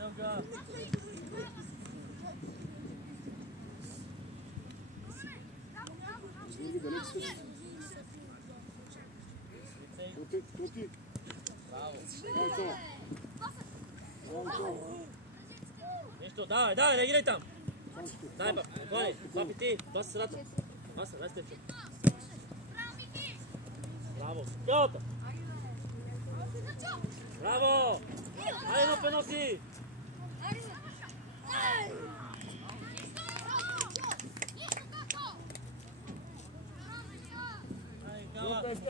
Делка. Тути. Нещо, давай, реагирай там. Дай, горе, папи ти, паса средата. Паса, дай сте. Браво, скелата. Браво! Айде на пеноси!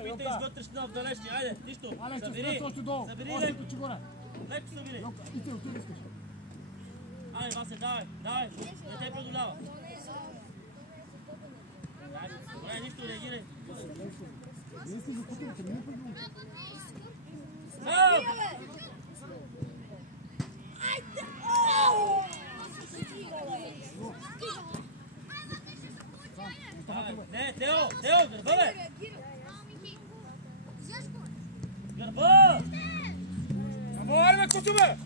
Питай изготвиш на вдалечни, айде, нищо. Забери леко. Леко събери. Айде, Васе, давай, не те продолява. Добре, нищо, реагирай. Не, Тео, гърба, бе! Гърба! Ама, бе, Коцо, бе!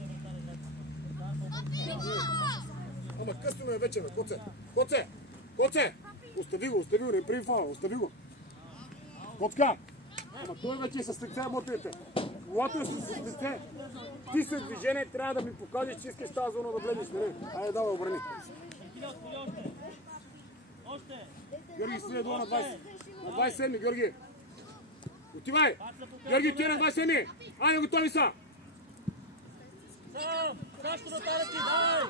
Ама, късно ме вече, бе, Коце! Остави го, не прави фала, остави го. Коцка! Ама той вече е с лице, мотите. Когато е с лице, ти след движение трябва да ми покажеш, че искаш тази зона да влезеш, нали? Айде, давай, обрани. Георги, следва долу на 20. На 27, Георги. Отивай! Георги, ти е на 27. Айде, готови са! Също да тара си, давай!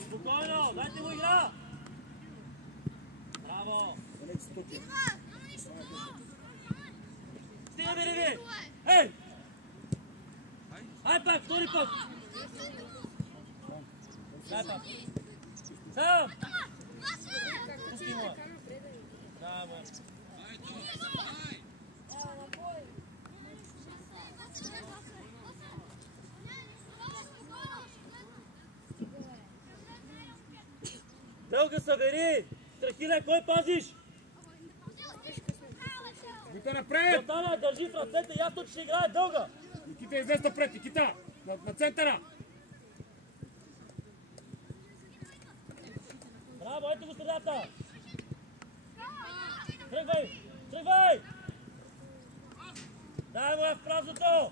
Спокойно, дайте му игра! Браво! Стига, бе, Реви! Ей! Ай пак, втори път! Дай пак! Сам! Пусти му! Да, бе! Делка, събери! Страхиле, кой пазиш? Никита напред! Златана, държи в ръцете, ясно, че ще играе Дълга! Никита, излез напред, Никита! На центъра! Браво, ето го средата! Тръгвай! Дай му в празното!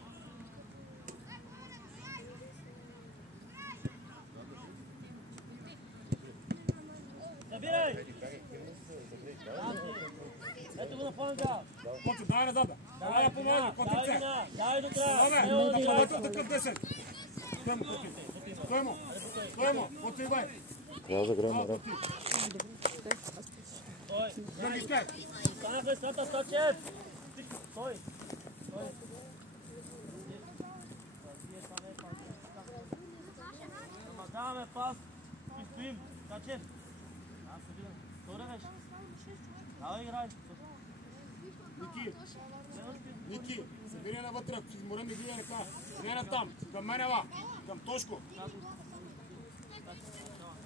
Събирай! Ето го на фланга! Коцо, дай назад! Дай да помага, Коцо, це! Дай до края! Добре, да помага такъв 10! Стой му! Коцо, идай! Трябва да грам, да. Георги, скай! Останаха страта, Стачев! Стой! Даваме пас и стоим. Стачев! Аз събирам. Добре беше. Давай, играй. Ники, събери навътре, ако си изморен да гледа ръка. Не на там, към мене ва, към Тошко.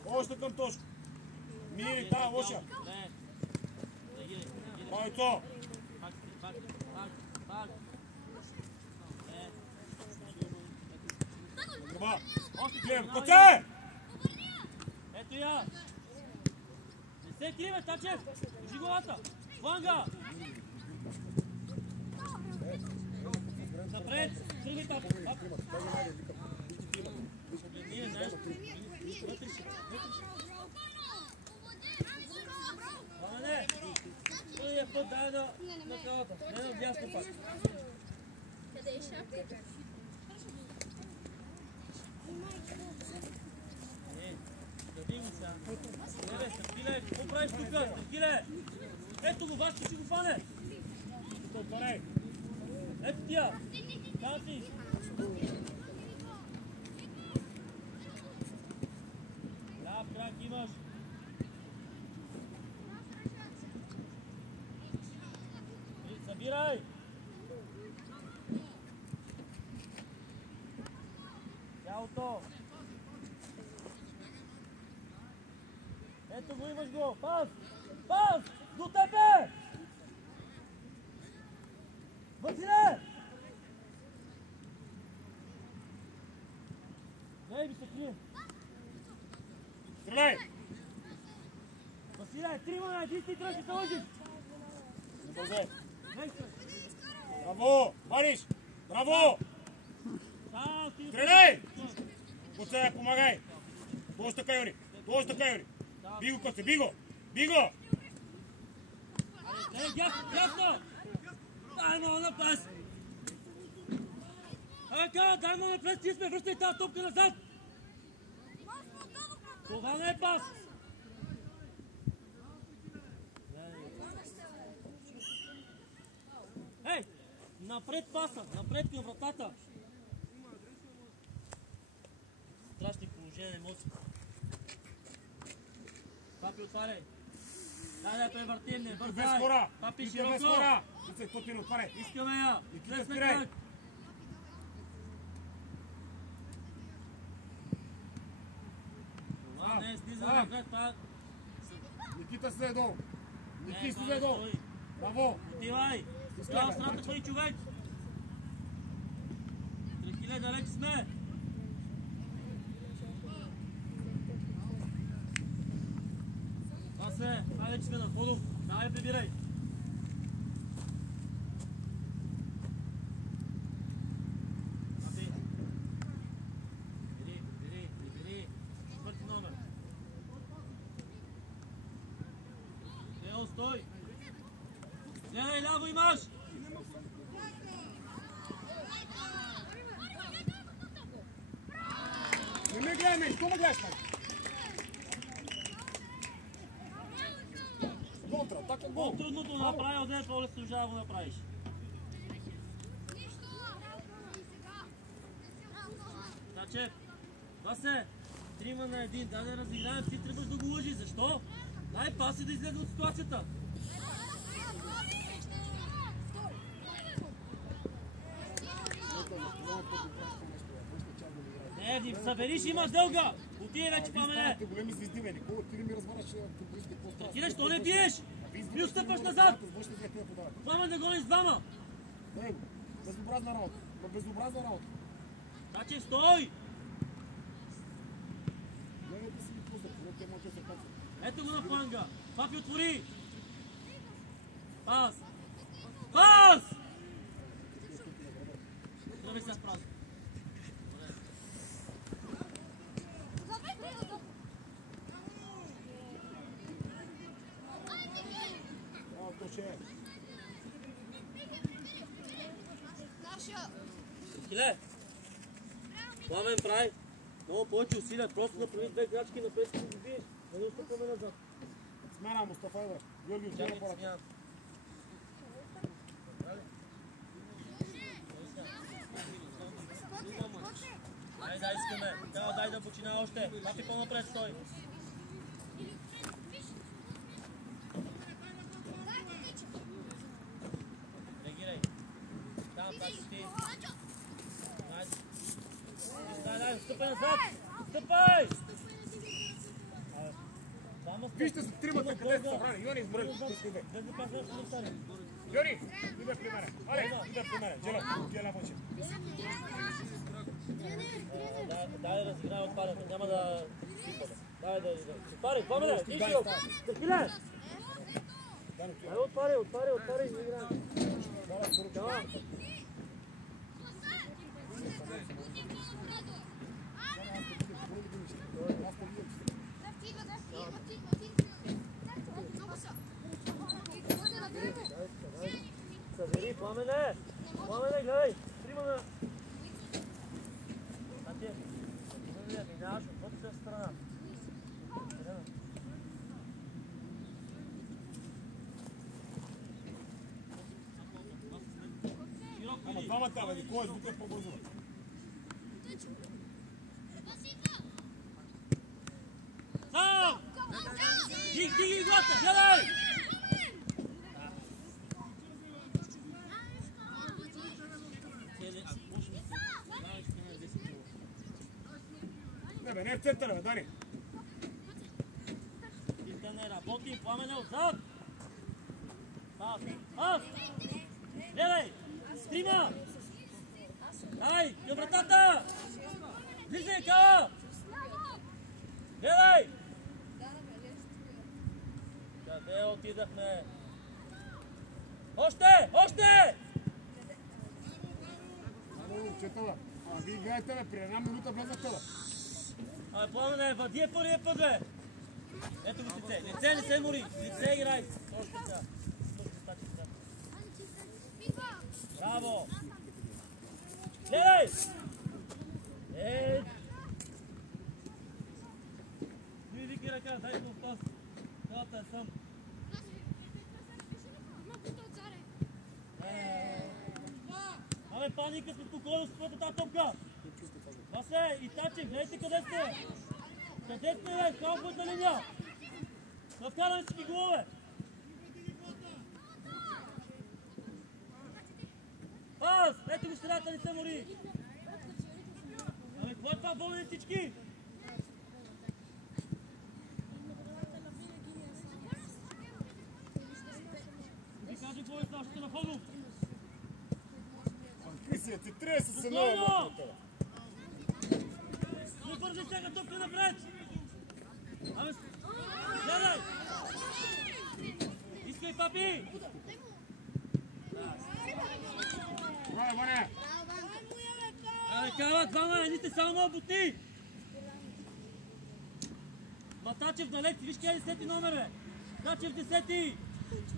Още към Тошко. Мири, да, лоша. Бойцо. Гърба. Още гледам. Коце! Ето я. Не се криве, Тачев. Кажи голата. Фланга. Напред. Тръгвай там. Ние, знаеш. Не. Той е път дай на калата. Не на дясно пак. Къде е шапката? Дърви го сега. Леле, Стъркиле, какво правиш тук? Стъркиле! Ето го, Вашко ще го фане! Тук отваряй! Ето тия! Там си! Да, прак имаш! Играй! Цялото! Ето го, имаш го! Пас! Пас! До тебе! Василе! Ей, ми се крие! Стреляй! Василе, 3 на 1 ти трябва да се лъжиш! Бързай! Браво! Мариш! Браво! Стреляй! Коце, помагай! Точно така, Юри! Точно така, Юри! Би го, Коце, би го! Би го! Дясно! Дай му на пас! Дай му на пас, ти сме, връщай тази топка назад! Това не е пас! Ей! Напред паса! Напред към вратата! Страшни положения, емоции. Папи, отваряй! Дай да превъртим, не бързай! Без хора! Папи, Без хора! широко! Лице, Котино, отваряй! Искаме я! Никита, Днес спирай! сме крак! Това не е снизане напред, това... Никита слезе долу! Ники Не, слезе долу! стой. Браво! Отивай! Трябва в страната твои човек! 3000 далеч сме! Това се! Това вече сме на ходу! Давай, прибирай! Папи! Бери! Четвърти номер! Тео, стой! Гледай, ляво имаш! Не ме гледай мен, що ме гледаш там? Контра, така гол! По-трудното направи, отден по-лесно можа да го направиш. Тачев, Васе, 3 на 1, дай да разиграем, ти трябваш да го лъжи. Защо? Дай паси да излезе от ситуацията. Не, събериш, имаш дълга! Отиде вече, Пламене! Големи звезди, бе, Никола, ти не ми разбараш футболистите, какво става? Отидеш, то не биеш! И отстъпваш назад! Пламен да гониш с двама! Дай го, безобразна работа, безобразна работа. Тачев, стой! Гледайте си ми пусна, те може да се пасат. Ето го на фланга! Папи, отвори! Пас! Пас! Здрави се с празно. Хиле! Пламен прави много повече усилия, просто направи две крачки напред и го биеш, да не отстъпваме назад. Смяна, Мустафа, бе. Георги, отиде на пората. Дай, искаме. Дай да почина още. Папи по-напред стой. Реагирай. Там, пачи ти. Дай, стъпай назад! Стъпай! Вижте се тримата, къде са събрани. Йони, избрали. Йони, иде при мене. Але, иде при мене. Джела мъчи. Дай да разиграе отпадането, няма да... Дай да... Отваряй, Пламене, ти ще го! Търпиле! Дай отваряй, и играем. Да. Събери, Пламене, гледай, 3 на... Тати, минаваш от вътре страна. Ама двамата, бе, кой е звука по-бързо? Сам! Дигни гласа, гледай! центъра, бе, Дани. Искане, работи, Пламене отзад. Пас, пас. Гледай, стрима. Дай, към вратата. Влизай, Кала. Гледай. Къде отидахме? Още, още. Момчета, бе. А вие гледайте, бе, при една минута влезахте, бе. Абе, Пламене, въди е първия път, бе. Ето го лице. Лице не се мори. Лице играй. Още така. Браво. Гледай. Не вики ръка, дай го в пас. Цялата е сам. Абе, паника сме спокойно с първата топка. Васе и Тачев, гледайте къде сте. Къде сте, бе? В халфовата линия. Да вкараме всички голове. Пас! Ето го средата, не се мори. Абе, какво е това, водене всички? Ви кажа какво е ставащото на Ходов. Крисия, ти трябва да се нова. Не бързи сега топка напред! Абе, гледай! Искай, папи! Браво, Ваня! Абе, Кала, двама, едните само на бути! Матачев далеч, виж къде е 10 номер, бе! Тачев 10!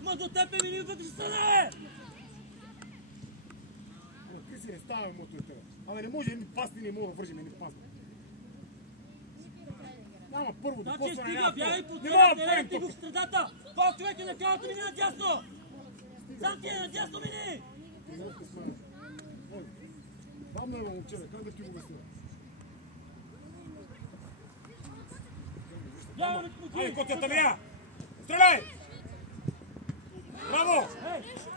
Ма до теб е мини вътре стане! Крисия, не ставаме мотовете, бе. Абе, не може едни пасни, не мога да вържим едни пасни. Няма първо да Тачев после стига, бягай по не мога да тебе, правим ти го в топка. средата! Пал човек е на калата, мини надясно! Сам ти е надясно, мини! Дам на едно момче, бе, как да ти го обясня? Браво, не смути! Айде, котята мия! Стреляй! Браво!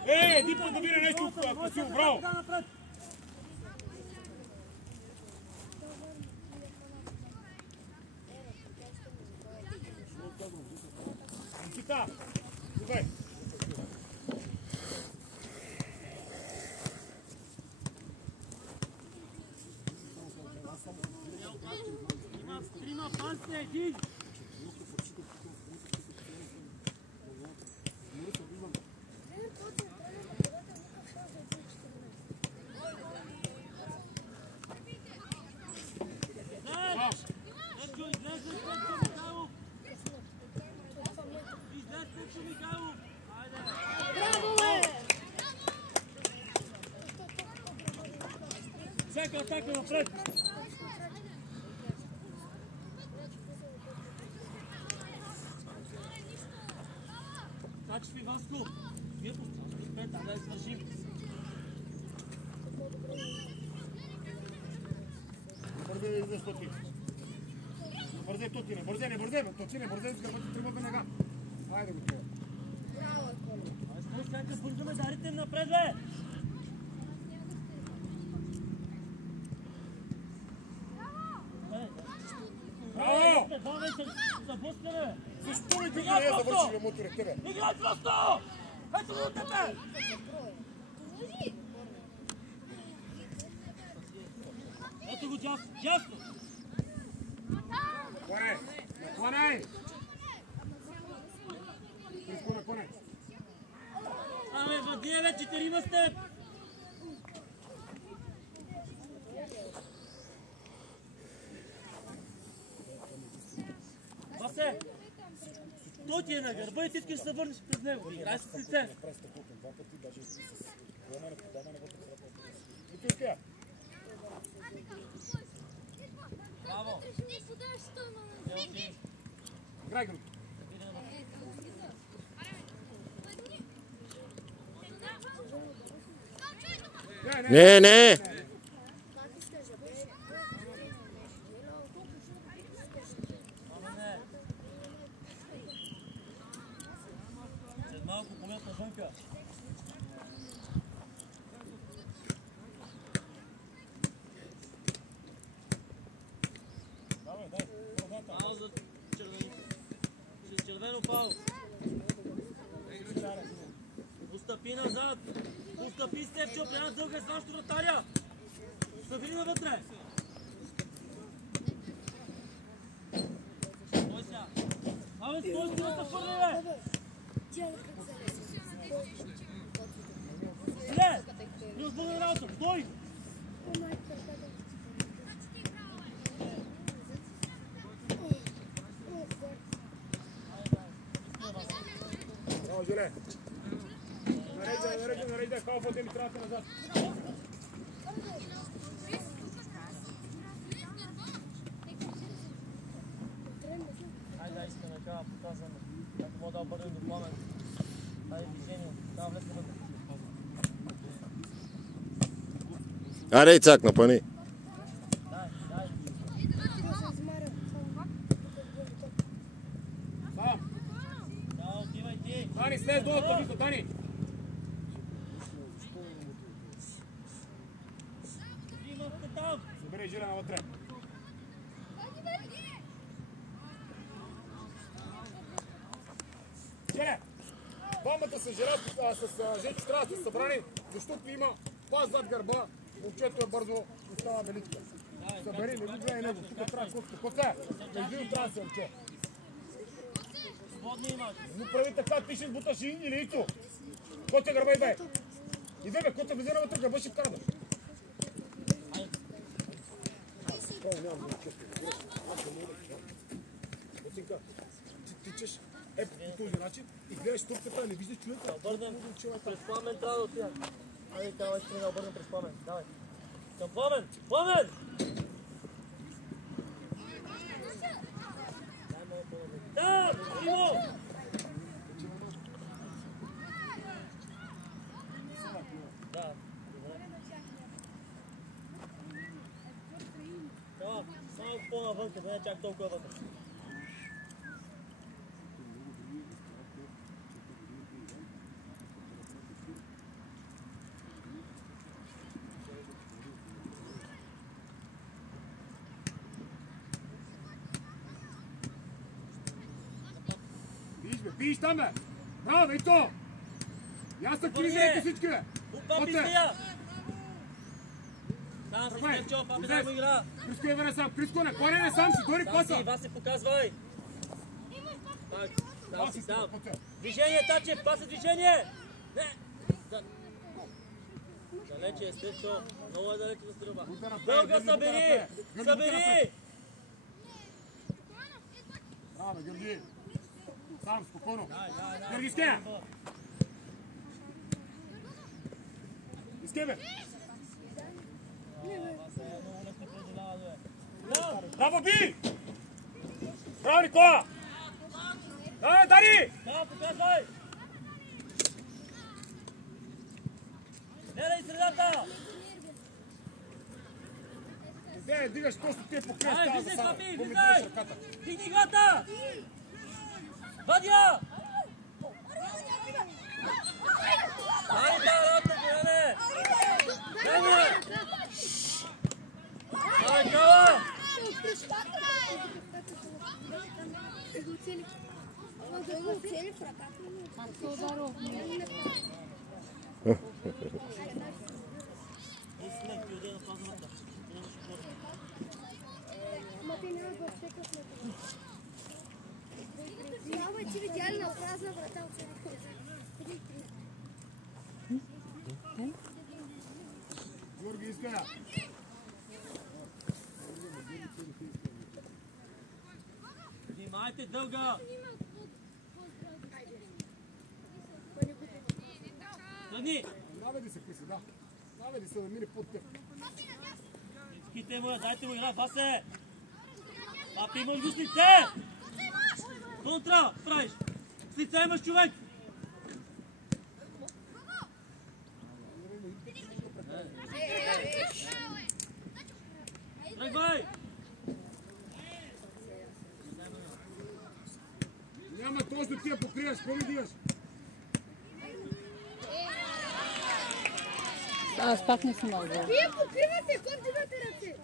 Един път да бине нещо красиво, браво! Никита! Давай! Има трима пасни, един! Всяка атака напред! Тачев и Васко! Вие пустите, да издържим! Бързе да излез Тоти. Бързе Тоти, не бързе, не бързе, Тоти, не бързе, за да бъде тръба веднага. Айде го това. Абе, стой сега, бързаме, дарите им напред, бе! Браво! Защо не ти не е завършили моторите, бе? Играй просто! Ето го тебе! Ето го дясно! Коне! Наклонай! Криско, наклонай! Абе, въдие, бе, 4 сте! Васе! Той ти е на гърба и ти искаш да се върнеш през него. Играй с лице! Браво! Играй го! Не! След малко полет навънка. Давай, дай! Стефчано Павлов. Постъпи назад. Постъпи Стефчо, прямо дълга с нашото вратаря. Събери навътре. Стой сега. Абе, стой си да се фърли, бе. След! Не отбъдна работа. Стой! Браво, Жиле! Нареждай, халфът и ми трябвате назад. Хайде, да искаме да показваме. Ако мога да обърнем до Пламен. Хайде, движение. Да, влезте вътре. Аре, Ицак, напъни. Дай. Да, отивай ти. Дани, слез долу, Томико, Дани! Имахте там. Събери Жиле навътре. Жиле! Двамата с Жечо трябва да се събрани, защото има пас зад гърба. Момчето е бързо, остава величка. Събери, не го гледай него. Тук трябва коцка. Коце! Между трябва да се ръче. Свободни имаш. Но прави така, ти ще сбуташ или Ицо. Коце гърба идвай. Идвай бе, Коце влезе навътре, гърба ще вкара. Коцинка, ти тичаш по този начин и гледаш топката, не виждаш човека. Обърнем през Пламен, трябва да отида. Айде, трябва да обърнем през Пламен. Давай. Към Пламен! Пламен! Да! Примо! Да. Да, само по-навънка, да не чак толкова вътре. Виж там бе! Браво, бе, и то! И аз са кризирайте всички бе! Папи стоя! Сам си Стефчо, папи да му игра! Криско е вере сам, Криско не, кой не сам си, дори паса! Васи, показвай! Так, сам си сам! Движение, Тачев, паса движение! Не! Далече е Стефчо, много е далече да стръба. Дълга събери! Събери! Браво, Георги! Сам, спокойно! Георги, скея! Изкебе! Браво, Би! Браво, Никола! Давай, Дани! Да, показвай! Гледай средата! Не, дигаш просто те покриеш Ай, тази виждай, засада. Папи, Помни, виждай! дигаш ръката. Дигни играта! Вадя! Ай, да, работа, Бояне! Гене! Ай, Гала! Цели в ръката. Ти видяли на празна врата от Георги, иска. Внимайте, дълга! Тръгни! Наведи се, Криси, да. Наведи се да мине под теб. Ските му, дайте му игра, Васе! Папи, имаш го с лице! Контра, правиш! С лице имаш човек! Тръгвай! Няма точно ти я покриеш, какво ми дигаш? Аз пак не съм много. Вие покривате, кой дигате ръце?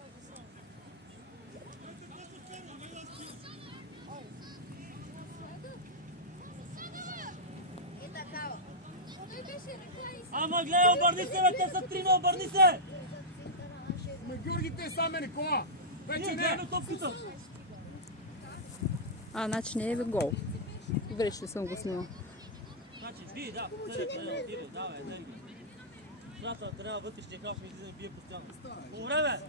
Ама гледай, обърни се, бе, те са 3, обърни се! Ме Георги, те са ме, Никола! Вече Ние не! гледаме топката! Значи не е гол. Добре, ще съм го снимал. Значи, вие, да, отиде, давай, енергия. Трата трябва вътре, ще кажа, ще ми излизаме бие постоянно. По време!